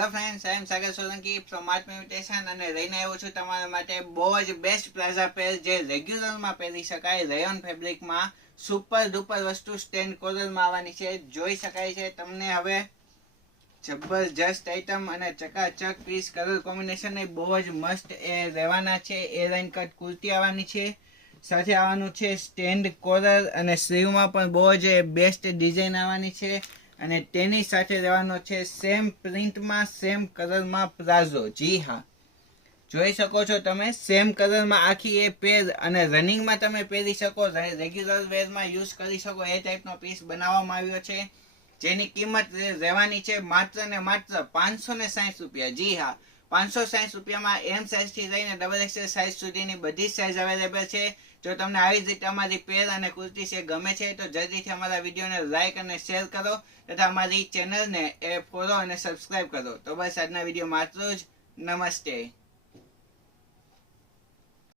Hello friends, I am Sagar Solanki from art invitation અને લઈને આવ્યો છું તમારા માટે બહુ જ બેસ્ટ પ્લાઝા પેર જે રેગ્યુલરમાં પહેરી શકાય રેયોન ફેબ્રિકમાં સુપર ડુપર વસ્તુ સ્ટેન્ડ કોલરમાં આવવાની છે. જોઈ શકાય છે તમને હવે જબરજસ્ત આઈટમ અને ચકાચક પીસ કલર કોમ્બિનેશન બહુ જ મસ્ત એ રહેવાના છે. એ લાઇન કટ કુર્તી આવવાની છે, સાથે આવવાનું છે સ્ટેન્ડ કોલર અને સ્લીવમાં પણ બહુ જ બેસ્ટ ડિઝાઇન આવવાની છે અને તેની સાથે રહેવાનો છે સેમ પ્રિન્ટમાં સેમ કલરમાં પ્લાઝો. જી હા, જોઈ શકો છો તમે સેમ કલરમાં આખી એ પેર અને રનિંગમાં તમે પહેરી શકો, રેગ્યુલર વેરમાં યુઝ કરી શકો એ ટાઈપનો પીસ બનાવવામાં આવ્યો છે, જેની કિંમત રહેવાની છે માત્ર ને માત્ર 560 રૂપિયા. જી હા, 560 રૂપિયામાં એમ સાઇઝથી લઈને XXL સાઇઝ સુધીની બધી જ સાઇઝ અવેલેબલ છે. જો તમને આવી જ રીતે અમારી પેર અને કુર્તી છે ગમે છે તો જલ્દીથી અમારા વિડીયોને લાઇક અને શેર કરો તથા અમારી ચેનલને ફોલો અને સબસ્ક્રાઈબ કરો. તો બસ આજના વિડીયોમાં આટલું જ. નમસ્તે.